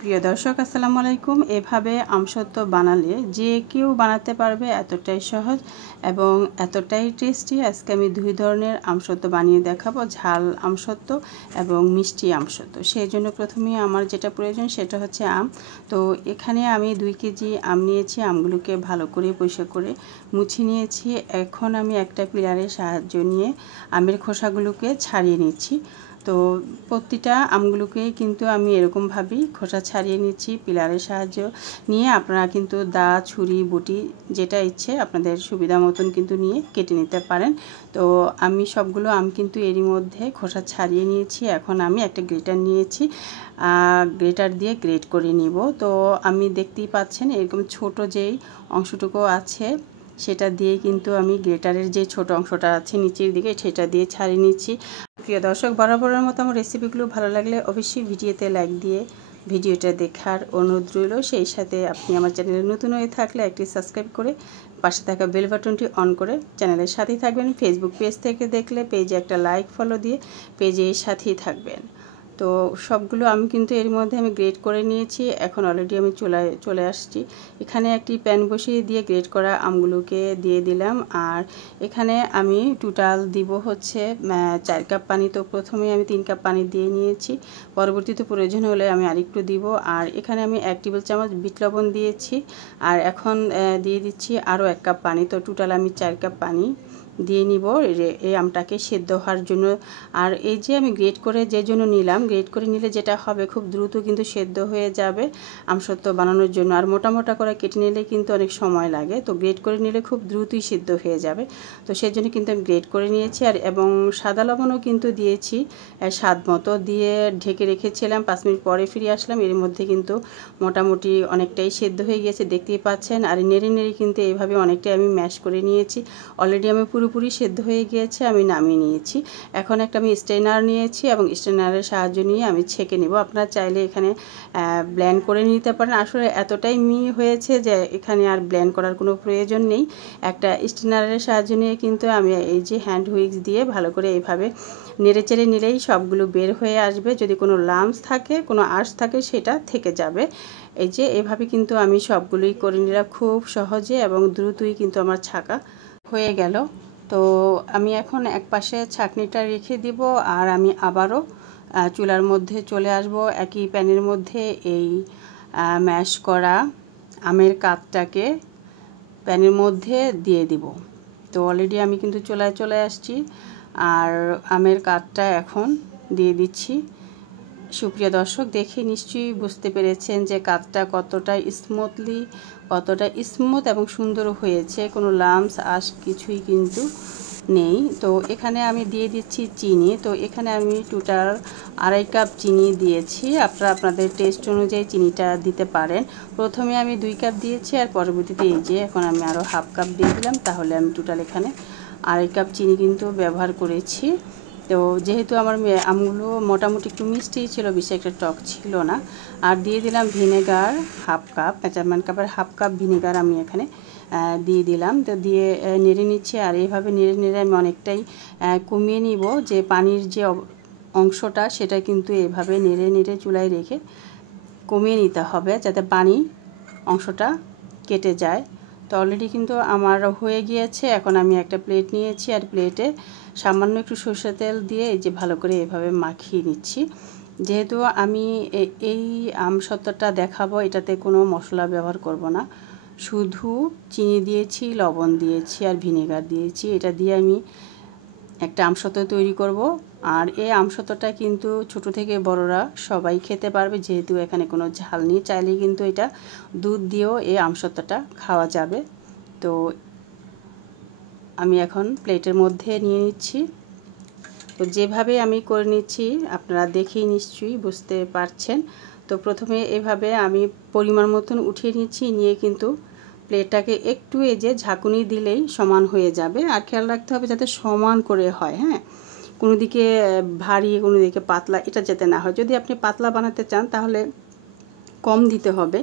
প্রিয় দর্শক আসসালামু আলাইকুম। এভাবে আমসত্ত্ব বানালে যে কেউ বানাতে পারবে, এতটাই সহজ এবং এতটাই টেস্টি। আজকে আমি দুই ধরনের আমসত্ত্ব বানিয়ে দেখাবো, ঝাল আমসত্ত্ব এবং মিষ্টি আমসত্ত্ব। সেই জন্য প্রথমেই আমার যেটা প্রয়োজন সেটা হচ্ছে আম। তো এখানে আমি 2 কেজি আম নিয়েছি। আমগুলোকে ভালো করে পরিষ্কার করে মুছে নিয়েছি। এখন আমি একটা পিলারের সাহায্য নিয়ে আমের খোসাগুলোকে ছাড়িয়ে নিচ্ছি। তো প্রতিটা আমগুলোকে কিন্তু আমি এরকমভাবেই খোসা ছাড়িয়ে নিচ্ছি পিলারের সাহায্য নিয়ে। আপনারা কিন্তু দা, ছুরি, বটি যেটা ইচ্ছে আপনাদের সুবিধা মতন কিন্তু নিয়ে কেটে নিতে পারেন। তো আমি সবগুলো আম কিন্তু এরই মধ্যে খোসা ছাড়িয়ে নিয়েছি। এখন আমি একটা গ্রেটার নিয়েছি, গ্রেটার দিয়ে গ্রেট করে নিব। তো আমি দেখতেই পাচ্ছেন এরকম ছোট যেই অংশটুকু আছে সেটা দিয়ে কিন্তু আমি গ্রেটারের যে ছোট অংশটা আছে নিচের দিকে সেটা দিয়ে ছাড়িয়ে নিচ্ছি। প্রিয় দর্শক, বরাবরের মতো আমার রেসিপিগুলো ভালো লাগলে অবশ্যই ভিডিওতে লাইক দিয়ে ভিডিওটা দেখার অনুরোধ রইল। সেই সাথে আপনি আমার চ্যানেলে নতুন হয়ে থাকলে একটি সাবস্ক্রাইব করে পাশে থাকা বেল বাটনটি অন করে চ্যানেলের সাথেই থাকবেন। ফেসবুক পেজ থেকে দেখলে পেজে একটা লাইক ফলো দিয়ে পেজের সাথেই থাকবেন। তো সবগুলো আমি কিন্তু এর মধ্যে আমি গ্রেট করে নিয়েছি। এখন অলরেডি আমি চলে আসছি। এখানে একটি প্যান বসিয়ে দিয়ে গ্রেট করা আমগুলোকে দিয়ে দিলাম। আর এখানে আমি টোটাল দিব হচ্ছে 4 কাপ পানি। তো প্রথমে আমি 3 কাপ পানি দিয়ে নিয়েছি, পরবর্তীতে প্রয়োজন হলে আমি আরেকটু দিব। আর এখানে আমি 1 টেবিল চামচ বিট লবণ দিয়েছি। আর এখন দিয়ে দিচ্ছি আরও 1 কাপ পানি। তো টোটাল আমি 4 কাপ পানি দিয়ে নিব এই আমটাকে সেদ্ধ হওয়ার জন্য। আর এই যে আমি গ্রেট করে যে জন্য নিলাম, গ্রেট করে নিলে যেটা হবে খুব দ্রুত কিন্তু সেদ্ধ হয়ে যাবে আমসত্ত্ব বানানোর জন্য। আর মোটা মোটা করে কেটে নিলে কিন্তু অনেক সময় লাগে। তো গ্রেট করে নিলে খুব দ্রুতই সিদ্ধ হয়ে যাবে। তো সেই জন্য কিন্তু আমি গ্রেট করে নিয়েছি। আর এবং সাদা লবণও কিন্তু দিয়েছি স্বাদ মতো, দিয়ে ঢেকে রেখেছিলাম। 5 মিনিট পরে ফিরে আসলাম। এর মধ্যে কিন্তু মোটামুটি অনেকটাই সেদ্ধ হয়ে গিয়েছে, দেখতেই পাচ্ছেন। আর নেড়ে নেড়ে কিন্তু এইভাবে অনেকটাই আমি ম্যাশ করে নিয়েছি। অলরেডি আমি পুরোপুরি সেদ্ধ হয়ে গিয়েছে, আমি নামিয়ে নিয়েছি। এখন একটা আমি স্ট্রেনার নিয়েছি এবং স্ট্রেনারের সাহায্য নিয়ে আমি ছেঁকে নেব। আপনারা চাইলে এখানে ব্লেন্ড করে নিতে পারেন। আসলে এতটাই মিহি হয়েছে যে এখানে আর ব্লেন্ড করার কোনো প্রয়োজন নেই। একটা স্ট্রেনারের সাহায্য নিয়ে কিন্তু আমি এই যে হ্যান্ড হুইক্স দিয়ে ভালো করে এইভাবে নেড়ে চেড়ে নিলেই সবগুলো বের হয়ে আসবে। যদি কোনো লাম্পস থাকে, কোনো আঁশ থাকে সেটা থেকে যাবে। এই যে এভাবে কিন্তু আমি সবগুলোই করে নিলাম খুব সহজে এবং দ্রুতই কিন্তু আমার ছাঁকা হয়ে গেল। তো আমি এখন এক পাশে ছাঁকনিটা রেখে দিব। আর আমি আবারও চুলার মধ্যে চলে আসব। একই প্যানের মধ্যে এই ম্যাশ করা আমের কাপটাকে প্যানের মধ্যে দিয়ে দিব। তো অলরেডি আমি কিন্তু চুলায় চলে আসছি। আর আমের কাপটা এখন দিয়ে দিচ্ছি। সুপ্রিয় দর্শক, দেখে নিশ্চয়ই বুঝতে পেরেছেন যে কাপটা কতটা স্মুথ এবং সুন্দর হয়েছে, কোনো লাম্পস আঁশ কিছুই কিন্তু নেই। তো এখানে আমি দিয়ে দিচ্ছি চিনি। তো এখানে আমি টোটাল 2.5 কাপ চিনি দিয়েছি। আপনারা আপনাদের টেস্ট অনুযায়ী চিনিটা দিতে পারেন। প্রথমে আমি 2 কাপ দিয়েছি আর পরবর্তীতে এই যে এখন আমি আরও হাফ কাপ দিয়ে দিলাম। তাহলে আমি টোটাল এখানে 2.5 কাপ চিনি কিন্তু ব্যবহার করেছি। তো যেহেতু আমার আমগুলো মোটামুটি একটু মিষ্টি ছিল, বেশি একটা টক ছিল না। আর দিয়ে দিলাম ভিনেগার হাফ কাপ, মেজারমেন্ট কাপের হাফ কাপ ভিনেগার আমি এখানে দিয়ে দিলাম। তো দিয়ে নেড়ে নিচ্ছি। আর এইভাবে নেড়ে নেড়ে আমি অনেকটাই কমিয়ে নিব, যে পানির যে অংশটা সেটা কিন্তু এইভাবে নেড়ে নেড়ে চুলায় রেখে কমিয়ে নিতে হবে যাতে পানি অংশটা কেটে যায়। তো অলরেডি কিন্তু আমার হয়ে গিয়েছে। এখন আমি একটা প্লেট নিয়েছি আর প্লেটে সামান্য একটু সরষের তেল দিয়ে এই যে ভালো করে এভাবে মাখিয়ে নিচ্ছি। যেহেতু আমি এই আমসত্ত্বটা দেখাবো, এটাতে কোনো মশলা ব্যবহার করব না, শুধু চিনি দিয়েছি, লবণ দিয়েছি আর ভিনেগার দিয়েছি। এটা দিয়ে আমি একটা আমসত্ত্ব তৈরি করব। আর এই আমসত্ত্বটা কিন্তু ছোট থেকে বড়রা সবাই খেতে পারবে, যেহেতু এখানে কোনো ঝাল নেই। চাইলে কিন্তু এটা দুধ দিয়েও এই আমসত্ত্বটা খাওয়া যাবে। তো আমি এখন প্লেটের মধ্যে নিয়ে নিচ্ছি। তো যেভাবে আমি করে নিচ্ছি আপনারা দেখেই নিশ্চয়ই বুঝতে পারছেন। তো প্রথমে এভাবে আমি পরিমাণ মতন উঠিয়ে নিচ্ছি, নিয়ে কিন্তু প্লেটটাকে একটু এই যে ঝাঁকুনি দিলেই সমান হয়ে যাবে। আর খেয়াল রাখতে হবে যাতে সমান করে হয়, হ্যাঁ, কোনো দিকে ভারী কোনো দিকে পাতলা এটা যাতে না হয়। যদি আপনি পাতলা বানাতে চান তাহলে কম দিতে হবে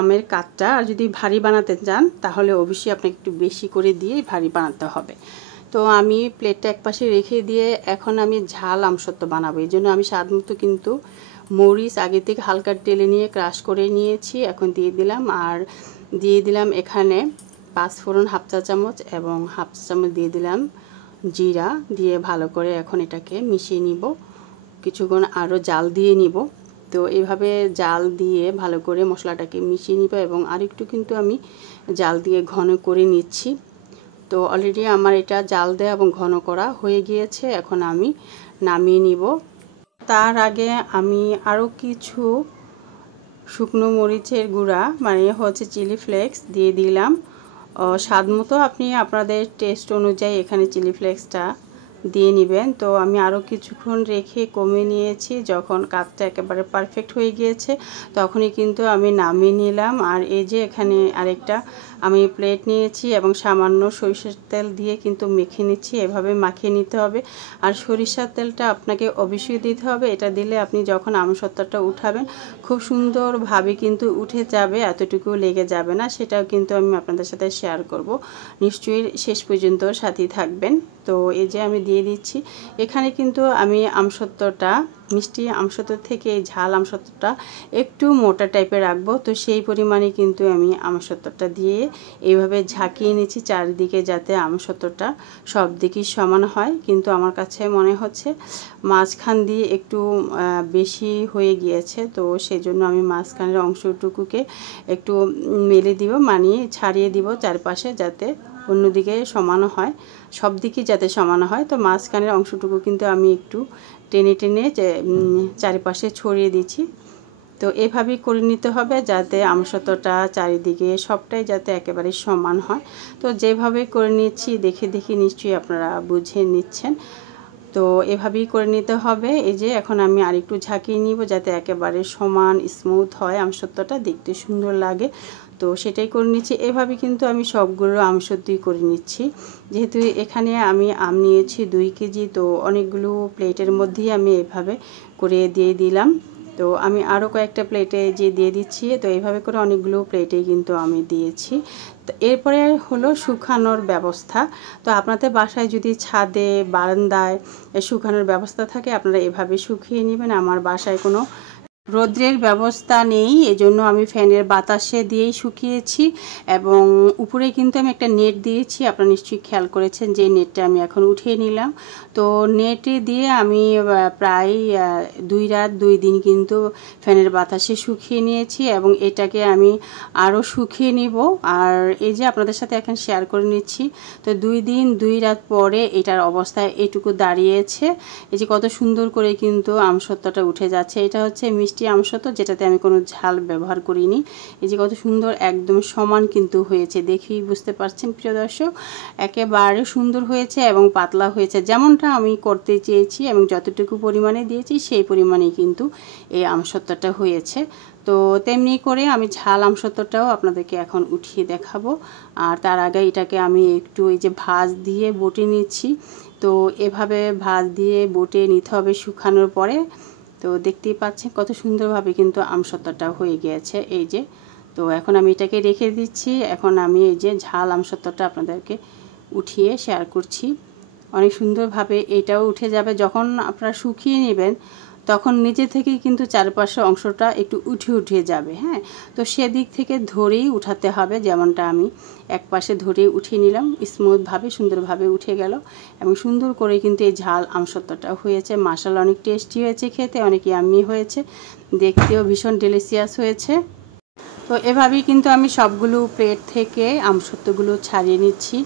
আমের কাঠটা, আর যদি ভারী বানাতে চান তাহলে অবশ্যই আপনাকে একটু বেশি করে দিয়ে ভারী বানাতে হবে। তো আমি প্লেটটা একপাশে রেখে দিয়ে এখন আমি ঝাল আমসত্ত্ব বানাবো। এই জন্য আমি স্বাদ মতো কিন্তু মরিচ আগে থেকে হালকা টেলে নিয়ে ক্রাশ করে নিয়েছি, এখন দিয়ে দিলাম। আর দিয়ে দিলাম এখানে 5 ফোড়ন হাফ চা চামচ এবং হাফ চা চামচ দিয়ে দিলাম জিরা, দিয়ে ভালো করে এখন এটাকে মিশিয়ে নিব, কিছুক্ষণ আরও জাল দিয়ে নিব। তো এইভাবে জাল দিয়ে ভালো করে মশলাটাকে মিশিয়ে নিব এবং আরেকটু কিন্তু আমি জাল দিয়ে ঘন করে নিচ্ছি। তো অলরেডি আমার এটা জাল দেওয়া এবং ঘন করা হয়ে গিয়েছে, এখন আমি নামিয়ে নিব। তার আগে আমি আরও কিছু শুকনো মরিচের গুঁড়া মানে হচ্ছে চিলি ফ্লেক্স দিয়ে দিলাম। স্বাদ মতো আপনি আপনাদের টেস্ট অনুযায়ী এখানে চিলি ফ্লেক্সটা দিয়ে নেবেন। তো আমি আরও কিছুক্ষণ রেখে কমে নিয়েছি, যখন কাজটা একেবারে পারফেক্ট হয়ে গিয়েছে তখনই কিন্তু আমি নামিয়ে নিলাম। আর এই যে এখানে আরেকটা আমি প্লেট নিয়েছি এবং সামান্য সরিষার তেল দিয়ে কিন্তু মেখে নিচ্ছি, এভাবে মাখিয়ে নিতে হবে। আর সরিষার তেলটা আপনাকে অবশ্যই দিতে হবে, এটা দিলে আপনি যখন আমসত্ত্বটা উঠাবেন খুব সুন্দরভাবে কিন্তু উঠে যাবে, এতটুকু লেগে যাবে না। সেটাও কিন্তু আমি আপনাদের সাথে শেয়ার করব, নিশ্চয়ই শেষ পর্যন্ত সাথেই থাকবেন। তো এই যে আমি দিয়ে দিচ্ছি, এখানে কিন্তু আমি আমসত্ত্বটা মিষ্টি আমসত্ত্ব থেকে এই ঝাল আমসত্ত্বটা একটু মোটা টাইপের রাখবো। তো সেই পরিমাণে কিন্তু আমি আমসত্ত্বটা দিয়ে এইভাবে ঝাঁকিয়ে নিচ্ছি চারিদিকে, যাতে আমসত্ত্বটা সব দিকেই সমান হয়। কিন্তু আমার কাছে মনে হচ্ছে মাঝখান দিয়ে একটু বেশি হয়ে গিয়েছে, তো সেই জন্য আমি মাঝখানের অংশটুকুকে একটু মেলে দিব, মানে ছাড়িয়ে দিব চারপাশে, যাতে অন্যদিকে সমান হয়, সব দিকেই যাতে সমান হয়। তো মাঝখানের অংশটুকু কিন্তু আমি একটু টেনে টেনে চারিপাশে ছড়িয়ে দিচ্ছি। তো এভাবেই করে নিতে হবে, যাতে আমসত্ত্বটা চারিদিকে সবটাই যাতে একেবারে সমান হয়। তো যেভাবে করে নিচ্ছি দেখে দেখে নিশ্চয়ই আপনারা বুঝে নিচ্ছেন। তো এভাবেই করে নিতে হবে। এই যে এখন আমি আরেকটু ঝাঁকিয়ে নিব, যাতে একেবারে সমান স্মুথ হয়, আমসত্ত্বটা দেখতে সুন্দর লাগে। তো সেটাই করে নিচ্ছি। এভাবে কিন্তু আমি সবগুলো আমসত্ত্বই করে নিচ্ছি। যেহেতু এখানে আমি আম নিয়েছি 2 কেজি, তো অনেকগুলো প্লেটের মধ্যেই আমি এভাবে করে দিয়ে দিলাম। তো আমি আরও কয়েকটা প্লেটে যে দিয়ে দিচ্ছি, তো এইভাবে করে অনেকগুলো প্লেটেই কিন্তু আমি দিয়েছি। তো এরপরে হলো শুকানোর ব্যবস্থা। তো আপনাদের বাসায় যদি ছাদে বারান্দায় শুকানোর ব্যবস্থা থাকে, আপনারা এভাবে শুকিয়ে নেবেন। আমার বাসায় কোনো রৌদ্রের ব্যবস্থা নেই, এজন্য আমি ফ্যানের বাতাসে দিয়েই শুকিয়েছি। এবং উপরে কিন্তু আমি একটা নেট দিয়েছি, আপনারা নিশ্চয়ই খেয়াল করেছেন যে নেটটা আমি এখন উঠিয়ে নিলাম। তো নেটে দিয়ে আমি প্রায় 2 রাত 2 দিন কিন্তু ফ্যানের বাতাসে শুকিয়ে নিয়েছি এবং এটাকে আমি আরও শুকিয়ে নিব। আর এই যে আপনাদের সাথে এখন শেয়ার করে নিচ্ছি। তো 2 দিন 2 রাত পরে এটার অবস্থায় এটুকু দাঁড়িয়েছে। এই যে কত সুন্দর করে কিন্তু আমসত্ত্বটা উঠে যাচ্ছে। এটা হচ্ছে মিষ্টি আমসত্ত্ব, যেটাতে আমি কোনো ঝাল ব্যবহার করিনি। এই যে কত সুন্দর একদম সমান কিন্তু হয়েছে, দেখেই বুঝতে পারছেন প্রিয় দর্শক, একেবারে সুন্দর হয়েছে এবং পাতলা হয়েছে, যেমনটা আমি করতে চেয়েছি এবং যতটুকু পরিমাণে দিয়েছি সেই পরিমাণেই কিন্তু এই আমসত্ত্বটা হয়েছে। তো তেমনি করে আমি ঝাল আমসত্ত্বটাও আপনাদেরকে এখন উঠিয়ে দেখাবো। আর তার আগে এটাকে আমি একটু এই যে ভাঁজ দিয়ে বটে নিচ্ছি। তো এভাবে ভাঁজ দিয়ে বটে নিতে হবে শুকানোর পরে। তো দেখতেই পাচ্ছেন কত সুন্দরভাবে কিন্তু আমসত্ত্বটা হয়ে গিয়েছে। এই যে, তো এখন আমি এটাকে রেখে দিচ্ছি। এখন আমি এই যে ঝাল আমসত্ত্বটা আপনাদেরকে উঠিয়ে শেয়ার করছি। অনেক সুন্দরভাবে এটাও উঠে যাবে, যখন আপনারা শুকিয়ে নেবেন তখন নিচে থেকেই কিন্তু চারপাশের অংশটা একটু উঠে যাবে। হ্যাঁ, তো সেদিক থেকে ধরেই উঠাতে হবে, যেমনটা আমি এক পাশে ধরেই উঠিয়ে নিলাম, স্মুথভাবে সুন্দরভাবে উঠে গেল এবং সুন্দর করে কিন্তু এই ঝাল আমসত্ত্বটা হয়েছে। মাশাআল্লাহ, অনেক টেস্টি হয়েছে খেতে, অনেক ইয়াম্মি হয়েছে, দেখতেও ভীষণ ডেলিশিয়াস হয়েছে। তো এভাবেই কিন্তু আমি সবগুলো প্লেট থেকে আমসত্ত্বগুলো ছাড়িয়ে নিচ্ছি।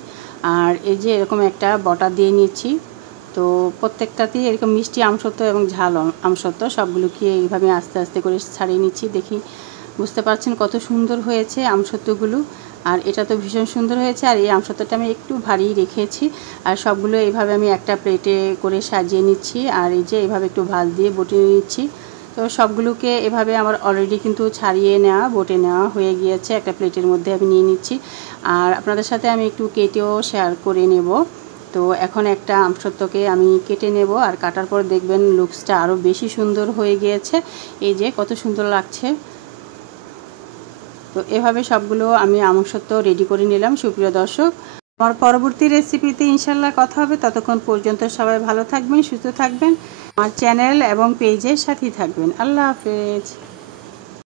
আর এই যে এরকম একটা বটা দিয়ে নিচ্ছি। তো প্রত্যেকটাতেই এরকম মিষ্টি আমসত্ত্ব এবং ঝাল আমসত্ত্ব সবগুলোকে এইভাবে আস্তে আস্তে করে ছাড়িয়ে নিচ্ছি। দেখি বুঝতে পারছেন কত সুন্দর হয়েছে আমসত্ত্বগুলো। আর এটা তো ভীষণ সুন্দর হয়েছে। আর এই আমসত্ত্বটা আমি একটু ভারী রেখেছি। আর সবগুলো এইভাবে আমি একটা প্লেটে করে সাজিয়ে নিচ্ছি। আর এই যে এইভাবে একটু ভাঁজ দিয়ে বটে নিচ্ছি। তো সবগুলোকে এভাবে আমার অলরেডি কিন্তু ছাড়িয়ে নেওয়া বটে নেওয়া হয়ে গিয়েছে, একটা প্লেটের মধ্যে আমি নিয়ে নিচ্ছি। আর আপনাদের সাথে আমি একটু কেটেও শেয়ার করে নেব। তো এখন একটা আমসত্ত্বকে আমি কেটে নেব, আর কাটার পর দেখবেন লুকসটা আরও বেশি সুন্দর হয়ে গিয়েছে। এই যে কত সুন্দর লাগছে। তো এভাবে সবগুলো আমি আমসত্ত্ব রেডি করে নিলাম। সুপ্রিয় দর্শক, আমার পরবর্তী রেসিপিতে ইনশাল্লাহ কথা হবে। ততক্ষণ পর্যন্ত সবাই ভালো থাকবেন, সুস্থ থাকবেন। আমার চ্যানেল এবং পেজের সাথেই থাকবেন। আল্লাহ হাফেজ।